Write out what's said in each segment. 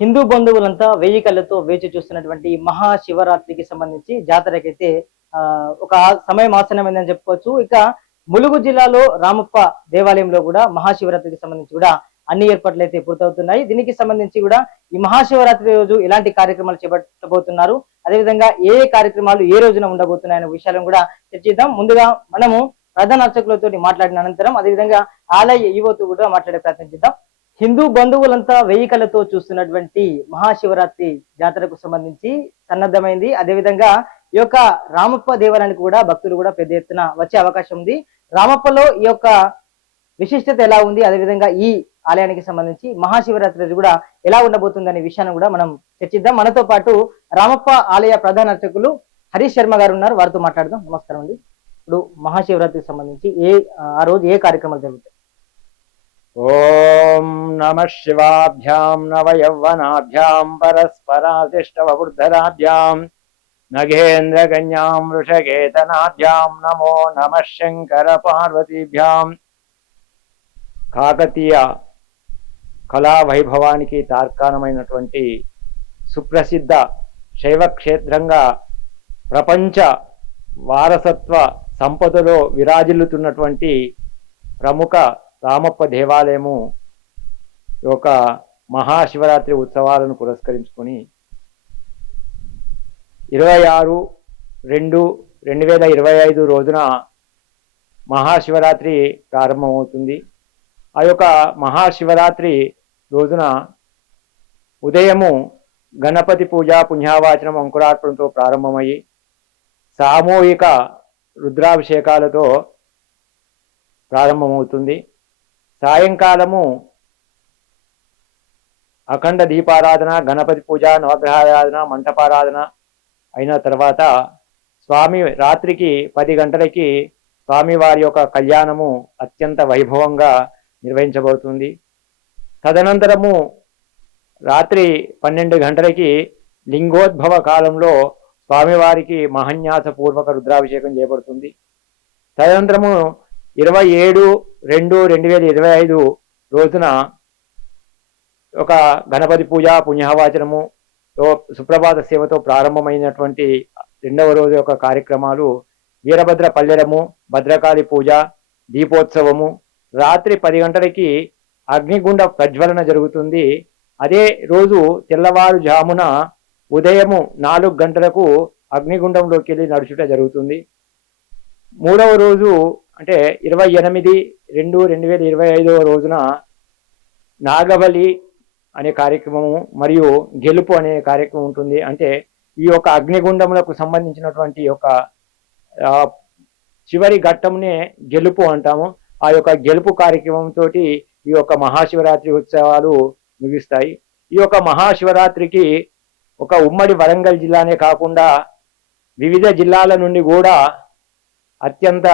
హిందూ బంధువులంతా వేయి కళ్ళతో వేచి చూస్తున్నటువంటి మహాశివరాత్రికి సంబంధించి జాతరకైతే ఒక సమయం ఆసన్నమైందని చెప్పుకోవచ్చు. ఇక ములుగు జిల్లాలో రామప్ప దేవాలయంలో కూడా మహాశివరాత్రికి సంబంధించి కూడా అన్ని ఏర్పాట్లు అయితే పూర్తవుతున్నాయి. దీనికి సంబంధించి కూడా ఈ మహాశివరాత్రి రోజు ఎలాంటి కార్యక్రమాలు చేపట్టబోతున్నారు, అదేవిధంగా ఏ కార్యక్రమాలు ఏ రోజున ఉండబోతున్నాయనే విషయాలను కూడా చర్చిద్దాం. ముందుగా మనము ప్రధాన అర్చకులతో మాట్లాడిన అనంతరం అదేవిధంగా ఆలయ ఈవోతో కూడా మాట్లాడే ప్రయత్నం చేద్దాం. హిందూ బంధువులంతా వెయ్యి కళ్ళతో చూస్తున్నటువంటి మహాశివరాత్రి జాతరకు సంబంధించి సన్నద్ధమైంది. అదేవిధంగా ఈ యొక్క రామప్ప దేవాలయానికి కూడా భక్తులు కూడా పెద్ద ఎత్తున వచ్చే అవకాశం ఉంది. రామప్పలో ఈ యొక్క విశిష్టత ఎలా ఉంది, అదేవిధంగా ఈ ఆలయానికి సంబంధించి మహాశివరాత్రి కూడా ఎలా ఉండబోతుంది అనే విషయాన్ని కూడా మనం చర్చిద్దాం. మనతో పాటు రామప్ప ఆలయ ప్రధాన అర్చకులు హరీష్ శర్మ గారు ఉన్నారు, వారితో మాట్లాడదాం. నమస్కారం అండి. ఇప్పుడు మహాశివరాత్రికి సంబంధించి ఆ రోజు ఏ కార్యక్రమాలు జరుగుతాయి? ఓం నమ శివాభ్యాం నవయౌవనాభ్యాం పరస్పరాశిష్టవృద్ధరాభ్యాం నగేంద్రగణ్యాం వృషకేతనాభ్యాం నమో నమ శంకర పార్వతీభ్యాం. కాకతీయ కళా వైభవానికి తార్కాణమైనటువంటి సుప్రసిద్ధ శైవ క్షేత్రంగా ప్రపంచ వారసత్వ సంపదలో విరాజిల్లుతున్నటువంటి ప్రముఖ రామప్ప దేవాలయము యొక్క మహాశివరాత్రి ఉత్సవాలను పురస్కరించుకొని 26/2/2025 రోజున మహాశివరాత్రి ప్రారంభమవుతుంది. ఆ యొక్క మహాశివరాత్రి రోజున ఉదయము గణపతి పూజ పుణ్యావాచనం అంకురార్పణతో ప్రారంభమయ్యి సామూహిక రుద్రాభిషేకాలతో ప్రారంభమవుతుంది. సాయంకాలము అఖండ దీపారాధన, గణపతి పూజ, నవగ్రహారాధన, మంటపారాధన అయిన తర్వాత స్వామి రాత్రికి 10 గంటలకి స్వామివారి యొక్క కళ్యాణము అత్యంత వైభవంగా నిర్వహించబడుతుంది. తదనంతరము రాత్రి 12 గంటలకి లింగోద్భవ కాలంలో స్వామివారికి మహన్యాసపూర్వక రుద్రాభిషేకం చేయబడుతుంది. తదనంతరము 27/2/2025 రోజున ఒక గణపతి పూజ పుణ్యవాచనము సుప్రభాత సేవతో ప్రారంభమైనటువంటి రెండవ రోజు యొక్క కార్యక్రమాలు వీరభద్ర పల్లెరము, భద్రకాళి పూజ, దీపోత్సవము. రాత్రి 10 గంటలకి అగ్నిగుండ ప్రజ్వలన జరుగుతుంది. అదే రోజు తెల్లవారుజామున ఉదయము 4 గంటలకు అగ్నిగుండంలోకి వెళ్ళి నడుచుట జరుగుతుంది. మూడవ రోజు అంటే 28/2/2025 రోజున నాగబలి అనే కార్యక్రమము మరియు గెలుపు అనే కార్యక్రమం ఉంటుంది. అంటే ఈ యొక్క అగ్నిగుండములకు సంబంధించినటువంటి యొక్క చివరి ఘట్టంనే గెలుపు అంటాము. ఆ యొక్క గెలుపు కార్యక్రమంతో ఈ యొక్క మహాశివరాత్రి ఉత్సవాలు ముగిస్తాయి. ఈ యొక్క మహాశివరాత్రికి ఒక ఉమ్మడి వరంగల్ జిల్లానే కాకుండా వివిధ జిల్లాల నుండి కూడా అత్యంత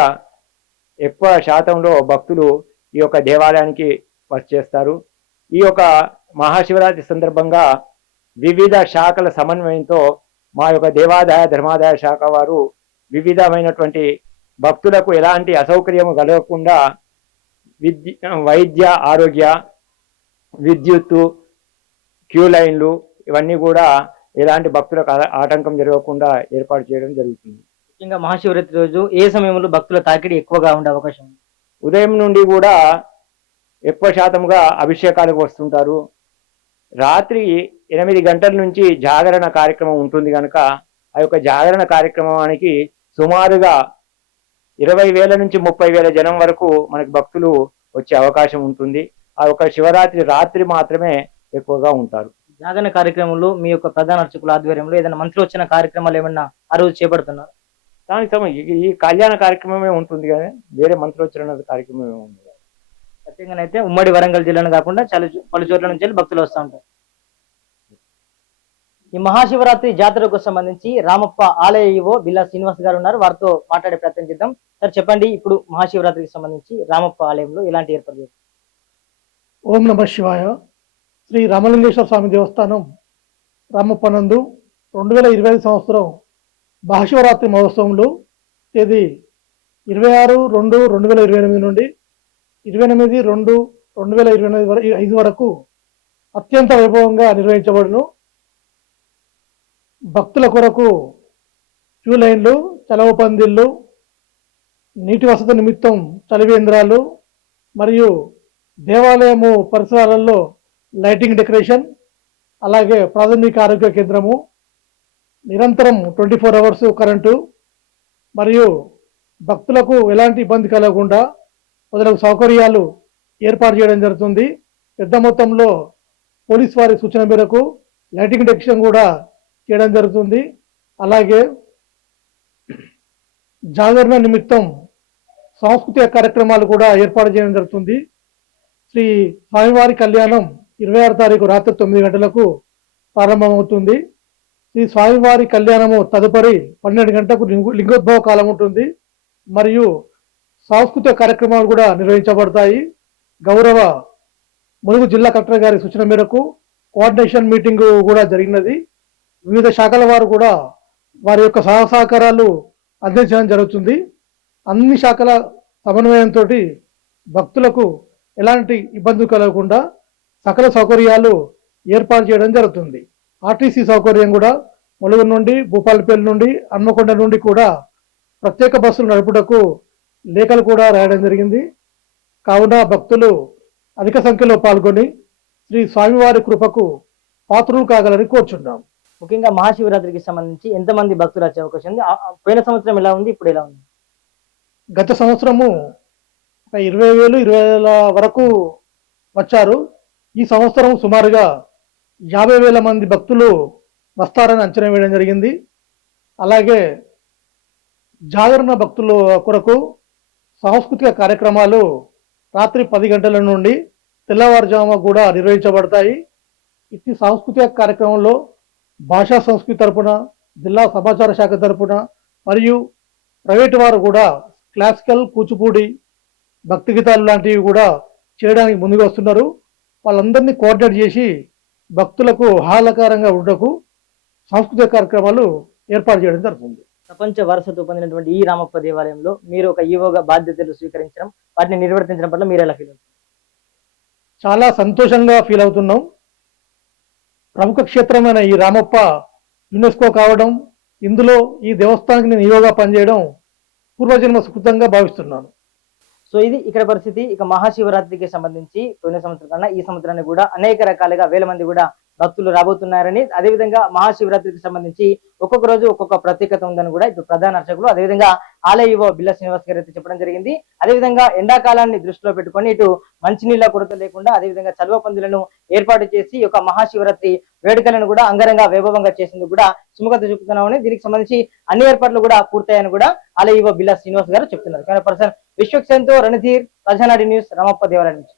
ఎక్కువ శాతంలో భక్తులు ఈ యొక్క దేవాలయానికి వచ్చేస్తారు. ఈ యొక్క మహాశివరాత్రి సందర్భంగా వివిధ శాఖల సమన్వయంతో మా యొక్క దేవాదాయ ధర్మాదాయ శాఖ వారు వివిధమైనటువంటి భక్తులకు ఎలాంటి అసౌకర్యం కలగకుండా వైద్య ఆరోగ్య, విద్యుత్తు, క్యూ లైన్లు ఇవన్నీ కూడా ఎలాంటి భక్తులకు ఆటంకం జరగకుండా ఏర్పాటు చేయడం జరుగుతుంది. ముఖ్యంగా మహాశివరాత్రి రోజు ఏ సమయంలో భక్తుల తాకిడి ఎక్కువగా ఉండే అవకాశం ఉంది? ఉదయం నుండి కూడా ఎక్కువ శాతంగా అభిషేకాలకు వస్తుంటారు. రాత్రి 8 గంటల నుంచి జాగరణ కార్యక్రమం ఉంటుంది కనుక ఆ యొక్క జాగరణ కార్యక్రమానికి సుమారుగా 20,000 నుంచి 30,000 జనం వరకు మనకి భక్తులు వచ్చే అవకాశం ఉంటుంది. ఆ యొక్క శివరాత్రి రాత్రి మాత్రమే ఎక్కువగా ఉంటారు. జాగరణ కార్యక్రమంలో మీ యొక్క ప్రధాన అర్చకుల ఆధ్వర్యంలో ఏదైనా మంత్రోచ్చన కార్యక్రమాలు ఏమన్నా ఆ రోజు చేపడుతున్నారు? దానికి ఈ కళ్యాణ కార్యక్రమమే ఉంటుంది కానీ వేరే మంత్రోచ్చరణ కార్యక్రమం ఉంది. ప్రత్యేకంగా అయితే ఉమ్మడి వరంగల్ జిల్లాను కాకుండా చాలా పలు చోట్ల నుంచి భక్తులు వస్తూ ఉంటారు. ఈ మహాశివరాత్రి జాతరకు సంబంధించి రామప్ప ఆలయ ఈవో బిల్లా శ్రీనివాస్ గారు ఉన్నారు, వారితో మాట్లాడే ప్రయత్నం చేద్దాం. సార్ చెప్పండి, ఇప్పుడు మహాశివరాత్రికి సంబంధించి రామప్ప ఆలయంలో ఎలాంటి ఏర్పాటు చేస్తారు? ఓం నమ శివాయ. శ్రీ రామలింగేశ్వర స్వామి దేవస్థానం రామప్ప నందు 2025 సంవత్సరం మహాశివరాత్రి మహోత్సవంలో తేదీ 26/2/2028 నుండి 28/2/2025 వరకు అత్యంత వైభవంగా నిర్వహించబడును. భక్తుల కొరకు క్యూ లైన్లు, చలవ పందిళ్ళు, నీటి వసతి నిమిత్తం చలివేంద్రాలు మరియు దేవాలయము పరిసరాలలో లైటింగ్ డెకరేషన్, అలాగే ప్రాథమిక ఆరోగ్య కేంద్రము, నిరంతరం 24 అవర్స్ కరెంటు మరియు భక్తులకు ఎలాంటి ఇబ్బంది కలగకుండా మొదలగు సౌకర్యాలు ఏర్పాటు చేయడం జరుగుతుంది. పెద్ద మొత్తంలో పోలీస్ వారి సూచన మేరకు లైటింగ్ డెకరేషన్ కూడా చేయడం జరుగుతుంది. అలాగే జాగరణ నిమిత్తం సాంస్కృతిక కార్యక్రమాలు కూడా ఏర్పాటు చేయడం జరుగుతుంది. శ్రీ స్వామివారి కళ్యాణం 26 తారీఖు రాత్రి 9 గంటలకు ప్రారంభమవుతుంది. శ్రీ స్వామివారి కళ్యాణము తదుపరి 12 గంటలకు లింగోద్భవ కాలం ఉంటుంది మరియు సాంస్కృతిక కార్యక్రమాలు కూడా నిర్వహించబడతాయి. గౌరవ ములుగు జిల్లా కలెక్టర్ గారి సూచన మేరకు కోఆర్డినేషన్ మీటింగ్ కూడా జరిగినది. వివిధ శాఖల వారు కూడా వారి యొక్క సహకారాలు అందించడం జరుగుతుంది. అన్ని శాఖల సమన్వయంతో భక్తులకు ఎలాంటి ఇబ్బందులు కలగకుండా సకల సౌకర్యాలు ఏర్పాటు చేయడం జరుగుతుంది. ఆర్టీసీ సౌకర్యం కూడా ములుగు నుండి, భూపాలపల్లి నుండి, హన్మకొండ నుండి కూడా ప్రత్యేక బస్సులు నడుపుటకు లేఖలు కూడా రాయడం జరిగింది. కావున భక్తులు అధిక సంఖ్యలో పాల్గొని శ్రీ స్వామివారి కృపకు పాత్రులు కాగలని కోరుచున్నాం. ముఖ్యంగా మహాశివరాత్రికి సంబంధించి ఎంతమంది భక్తులు వచ్చే అవకాశం ఉంది? పోయిన సంవత్సరం ఎలా ఉంది, ఇప్పుడు ఎలా ఉంది? గత సంవత్సరము 20,000, 20,000 వరకు వచ్చారు. ఈ సంవత్సరం సుమారుగా 50,000 మంది భక్తులు వస్తారని అంచనా వేయడం జరిగింది. అలాగే జాగరణ భక్తుల కొరకు సాంస్కృతిక కార్యక్రమాలు రాత్రి 10 గంటల నుండి తెల్లవారుజామున కూడా నిర్వహించబడతాయి. ఇట్టి సాంస్కృతిక కార్యక్రమంలో భాషా సంస్కృతి తరపున, జిల్లా సమాచార శాఖ తరపున మరియు ప్రైవేటు వారు కూడా క్లాసికల్, కూచిపూడి, భక్తి గీతాలు లాంటివి కూడా చేయడానికి ముందుకు వస్తున్నారు. వాళ్ళందరినీ కోఆర్డినేట్ చేసి భక్తులకు ఆహ్లాదకరంగా ఉండటకు సాంస్కృతిక కార్యక్రమాలు ఏర్పాటు చేయడం జరుగుతుంది. ప్రపంచ వారసత్వం పొందినటువంటి ఈ రామప్ప దేవాలయంలో మీరు ఒక ఈవోగా బాధ్యతలు స్వీకరించడం, వాటిని నిర్వర్తించడం పట్ల మీరు ఎలా ఫీల్ అవుతుంది? చాలా సంతోషంగా ఫీల్ అవుతున్నాం. ప్రముఖ క్షేత్రమైన ఈ రామప్ప యునెస్కో కావడం, ఇందులో ఈ దేవస్థానానికి నేను ఈవోగా పనిచేయడం పూర్వజన్మ సుకృతంగా భావిస్తున్నాను. సో ఇది ఇక్కడ పరిస్థితి. ఇక మహాశివరాత్రికి సంబంధించి పోయిన సంవత్సరం కన్నా ఈ సంవత్సరాన్ని కూడా అనేక రకాలుగా వేల మంది కూడా భక్తులు రాబోతున్నారని, అదేవిధంగా మహాశివరాత్రికి సంబంధించి ఒక్కొక్క రోజు ఒక్కొక్క ప్రత్యేకత ఉందని కూడా ఇప్పుడు ప్రధాన అర్చకులు, అదేవిధంగా ఆలయ ఈవో బిల్లా శ్రీనివాస్ గారు అయితే చెప్పడం జరిగింది. అదేవిధంగా ఎండాకాలాన్ని దృష్టిలో పెట్టుకొని ఇటు మంచినీళ్ళ కొరత లేకుండా అదేవిధంగా చలువ పందులను ఏర్పాటు చేసి ఒక మహాశివరాత్రి వేడుకలను కూడా అంగరంగ వైభవంగా చేసేందుకు కూడా సుముఖత చూపుతున్నామని, దీనికి సంబంధించి అన్ని ఏర్పాట్లు కూడా పూర్తయ్యాయని కూడా ఆలయ ఈవో బిల్లా శ్రీనివాస్ గారు చెప్తున్నారు. పర్సన్ విశ్వక్సేన్తో రణధీర్, ప్రజానాడి న్యూస్, రామప్ప దేవాలయం నుంచి.